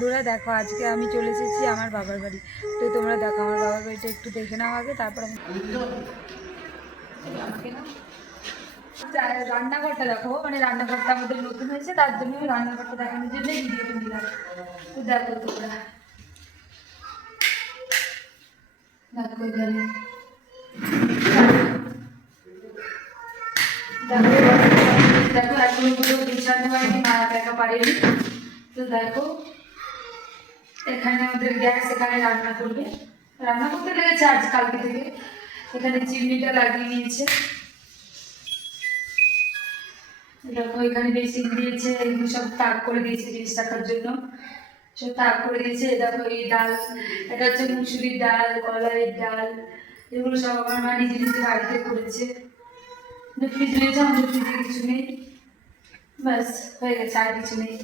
বন্ধুরা দেখো আজকে আমি চলে এসেছি আমার বাবার বাড়ি। তো তোমরা দেখো আমার বাবার বাড়িটা একটু দেখে নাও আগে, তারপর রান্নাঘরটা দেখো, মানে রান্নাঘরটা আমাদের নতুন হয়েছে, তার জন্য রান্নাঘরটা দেখানোর জন্য ভিডিওটা নিলাম। তো দেখো তোমরা দেখো এখানে দেখো এখনো পুরো বিছানো হয়নি, মা দেখা পারেনি। তো দেখো এখানে আমাদের গ্যাস, এখানে রান্না করবে, রান্না করতে লেগেছে আজ কালকে থেকে। এখানে চিমনিটা লাগিয়ে নিয়েছে, দেখো এখানে বেসিন দিয়েছে, এগুলো সব তাক করে দিয়েছে জিনিস রাখার জন্য, সব তাক করে দিয়েছে। দেখো এই ডাল, এটা হচ্ছে মুসুরির ডাল, কলাইয়ের ডাল, এগুলো সব আমার মা নিজে নিজে বাড়িতে করেছে। ফ্রিজ রয়েছে, আমাদের ফ্রিজে কিছু নেই, ব্যাস হয়ে গেছে, আর কিছু নেই।